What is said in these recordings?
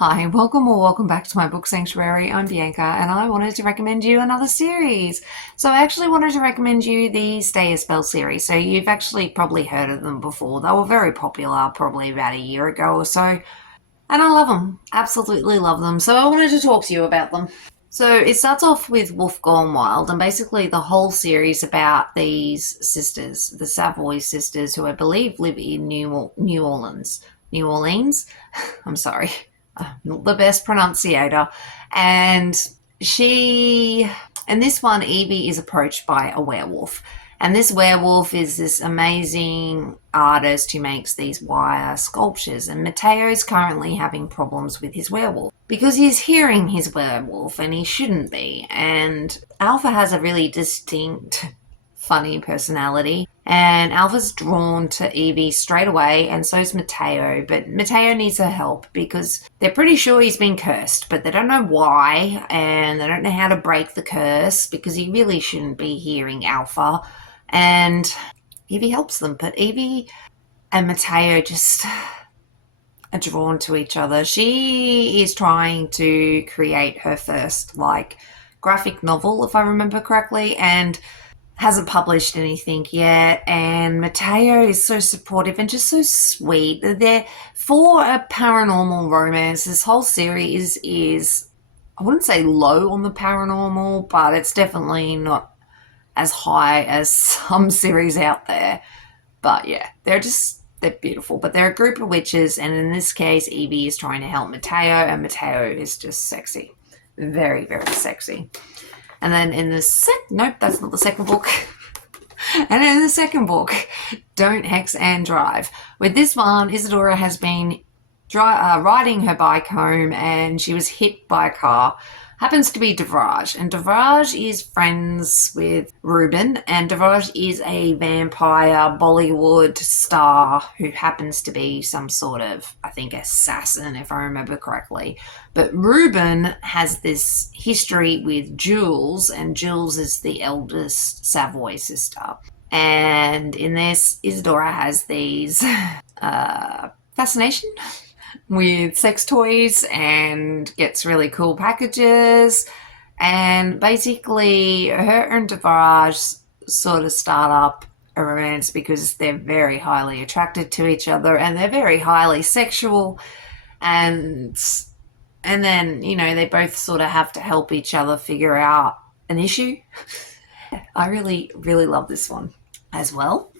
Hi, welcome or welcome back to my book sanctuary. I'm Bianca and I wanted to recommend you another series. So I actually wanted to recommend you the Stay a Spell series. So you've actually probably heard of them before. They were very popular probably about a year ago or so. And I love them. Absolutely love them. So I wanted to talk to you about them. So it starts off with Wolf Gone Wild, and basically the whole series about these sisters, the Savoy sisters, who I believe live in New Orleans. New Orleans? I'm sorry, I'm not the best pronunciator. And she, and this one, Evie is approached by a werewolf. And this werewolf is this amazing artist who makes these wire sculptures. And Mateo is currently having problems with his werewolf because he's hearing his werewolf and he shouldn't be. And Alpha has a really distinct, funny personality. And Alpha's drawn to Evie straight away, and so's Mateo. But Mateo needs her help because they're pretty sure he's been cursed, but they don't know why, and they don't know how to break the curse because he really shouldn't be hearing Alpha. And Evie helps them, but Evie and Mateo just are drawn to each other. She is trying to create her first, graphic novel, if I remember correctly, and hasn't published anything yet. And Mateo is so supportive and just so sweet. They're for a paranormal romance. This whole series is, I wouldn't say low on the paranormal, but it's definitely not as high as some series out there. But yeah, they're beautiful. But they're a group of witches, and in this case, Evie is trying to help Mateo, and Mateo is just sexy. Very, very sexy. And then in the nope, that's not the second book. And in the second book, Don't Hex and Drive. With this one, Isadora has been riding her bike home and she was hit by a car. Happens to be Devraj, and Devraj is friends with Ruben, and Devraj is a vampire Bollywood star who happens to be some sort of, I think, assassin, if I remember correctly. But Ruben has this history with Jules, and Jules is the eldest Savoy sister. And in this, Isadora has these fascination with sex toys and gets really cool packages. And basically, her and Devraj sort of start up a romance because they're very highly attracted to each other and they're very highly sexual. And then, they both sort of have to help each other figure out an issue. I really, really love this one as well.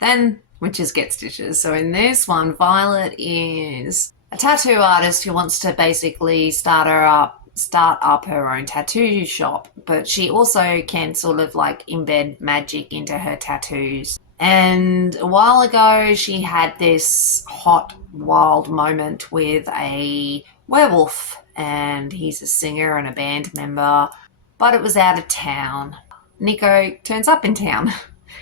Then Witches Get Stitches. So in this one, Violet is a tattoo artist who wants to basically start up her own tattoo shop, but she also can sort of embed magic into her tattoos. And a while ago, she had this hot, wild moment with a werewolf, and he's a singer and a band member, but it was out of town. Nico turns up in town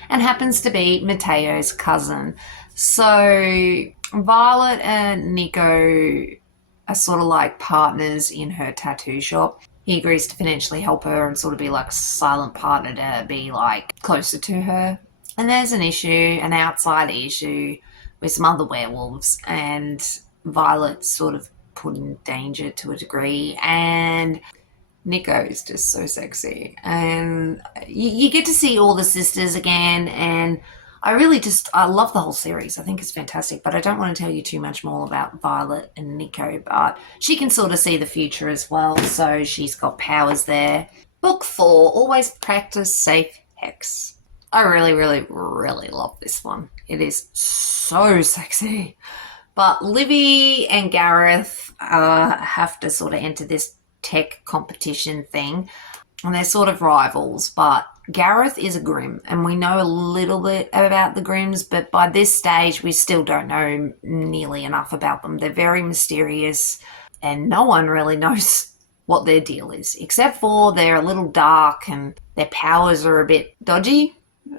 and happens to be Mateo's cousin. So Violet and Nico are sort of like partners in her tattoo shop. He agrees to financially help her and sort of be like a silent partner to be closer to her. And there's an outside issue with some other werewolves, and Violet's sort of put in danger to a degree, and Nico is just so sexy. And you get to see all the sisters again, and I love the whole series. I think it's fantastic, but I don't want to tell you too much more about Violet and Nico, but she can sort of see the future as well, so she's got powers there. Book 4, Always Practice Safe Hex. I really, really, really love this one. It is so sexy. But Livy and Gareth have to sort of enter this tech competition thing, and they're sort of rivals, but Gareth is a Grimm, and we know a little bit about the Grimms, but by this stage we still don't know nearly enough about them. They're very mysterious, and no one really knows what their deal is, except for they're a little dark and their powers are a bit dodgy,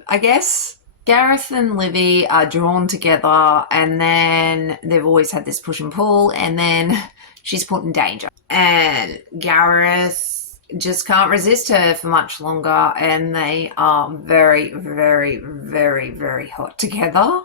I guess. Gareth and Livy are drawn together, and then they've always had this push and pull, and then she's put in danger. And Gareth just can't resist her for much longer, and they are very, very, very, very hot together.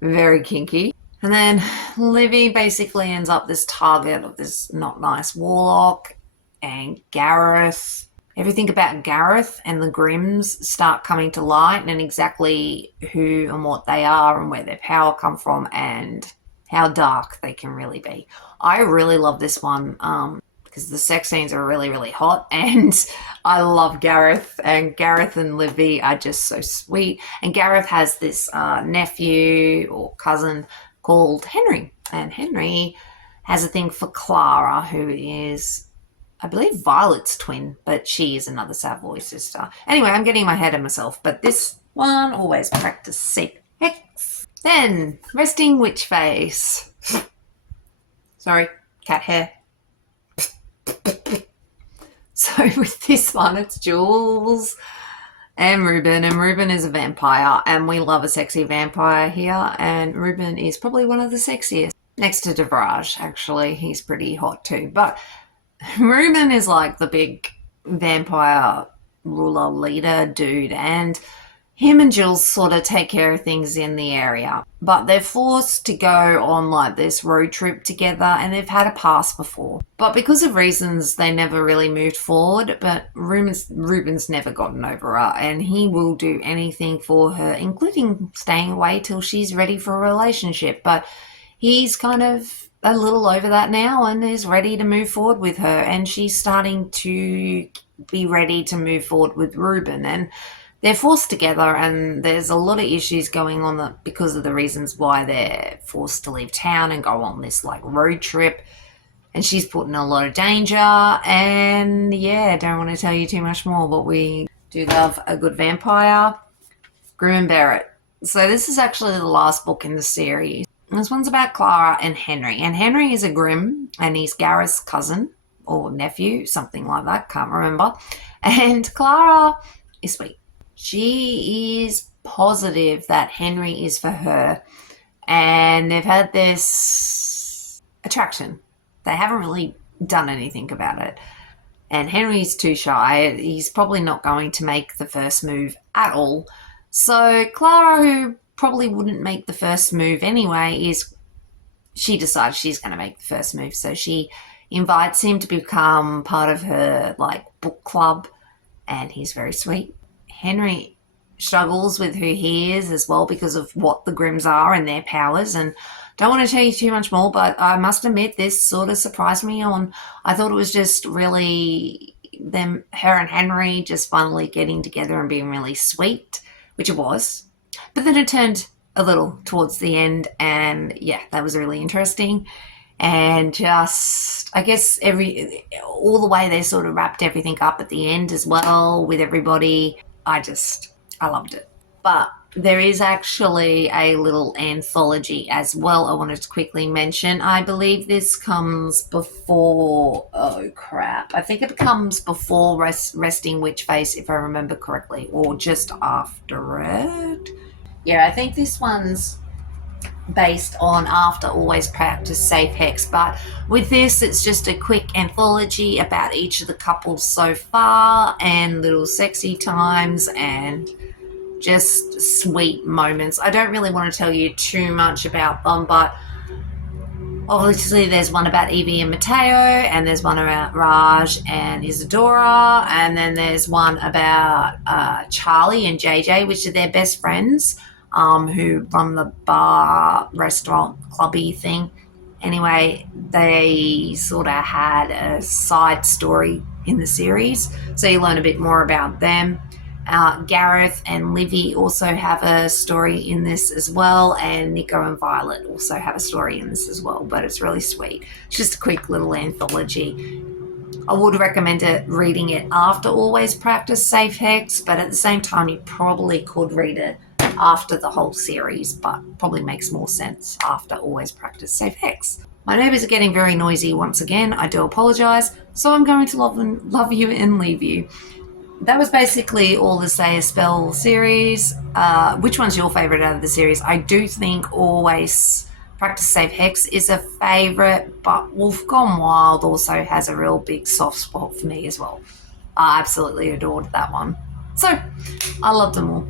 Very kinky. And then Livy basically ends up this target of this not nice warlock, and Gareth. Everything about Gareth and the Grimms start coming to light, and exactly who and what they are and where their power come from and how dark they can really be. I really love this one because the sex scenes are really, really hot, and I love Gareth, and Gareth and Livy are just so sweet. And Gareth has this nephew or cousin called Henry, and Henry has a thing for Clara, who is, I believe, Violet's twin, but she is another Savoy sister. Anyway, I'm getting my head of myself, but this one always practice safe hex. Then, resting witch face. Sorry, cat hair. So with this one, it's Jules and Ruben, and Ruben is a vampire, and we love a sexy vampire here, and Ruben is probably one of the sexiest. Next to Devraj, actually. He's pretty hot too, but Ruben is like the big vampire ruler leader dude, and him and Jules sort of take care of things in the area, but they're forced to go on like this road trip together, and they've had a past before. But because of reasons, they never really moved forward. But Ruben's never gotten over her, and he will do anything for her, including staying away till she's ready for a relationship. But he's kind of a little over that now and is ready to move forward with her, and she's starting to be ready to move forward with Ruben, and they're forced together, and there's a lot of issues going on because of the reasons why they're forced to leave town and go on this like road trip, and she's put in a lot of danger. And yeah, don't want to tell you too much more, but we do love a good vampire. Grim and Barrett. So this is actually the last book in the series. This one's about Clara and Henry, and Henry is a Grim, and he's Gareth's cousin or nephew, something like that, can't remember. And Clara is sweet. She is positive that Henry is for her, and they've had this attraction. They haven't really done anything about it, and Henry's too shy. He's probably not going to make the first move at all. So Clara, who probably wouldn't make the first move anyway, she decides she's going to make the first move. So she invites him to become part of her like book club, and he's very sweet. Henry struggles with who he is as well because of what the Grimms are and their powers, and don't want to tell you too much more, but I must admit this sort of surprised me. I thought it was just really her and Henry just finally getting together and being really sweet, which it was, but then it turned a little towards the end, and yeah, that was really interesting. And just, I guess, all the way they sort of wrapped everything up at the end as well with everybody. I loved it. But there is actually a little anthology as well I wanted to quickly mention. I believe this comes before, oh crap, I think it comes before Resting Witch Face, if I remember correctly, or just after it. Yeah, I think this one's based on after Always Practice Safe Hex, but with this it's just a quick anthology about each of the couples so far, and little sexy times and just sweet moments. I don't really want to tell you too much about them, but obviously there's one about Evie and Mateo, and there's one about Raj and Isadora, and then there's one about Charlie and JJ, which are their best friends, who run the bar, restaurant, clubby thing. Anyway, they sort of had a side story in the series, so you learn a bit more about them. Gareth and Livy also have a story in this as well, and Nico and Violet also have a story in this as well, but it's really sweet. It's just a quick little anthology. I would recommend reading it after Always Practice Safe Hex, but at the same time you probably could read it after the whole series, but probably makes more sense after Always Practice Safe Hex. My neighbours are getting very noisy once again. I do apologise, so I'm going to love you and leave you. That was basically all the Say a Spell series. Which one's your favourite out of the series? I do think Always Practice Safe Hex is a favourite, but Wolf Gone Wild also has a real big soft spot for me as well. I absolutely adored that one. So, I loved them all.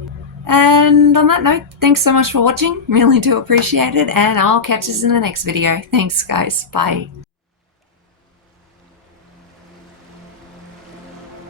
And on that note, thanks so much for watching. Really do appreciate it. And I'll catch us in the next video. Thanks, guys. Bye.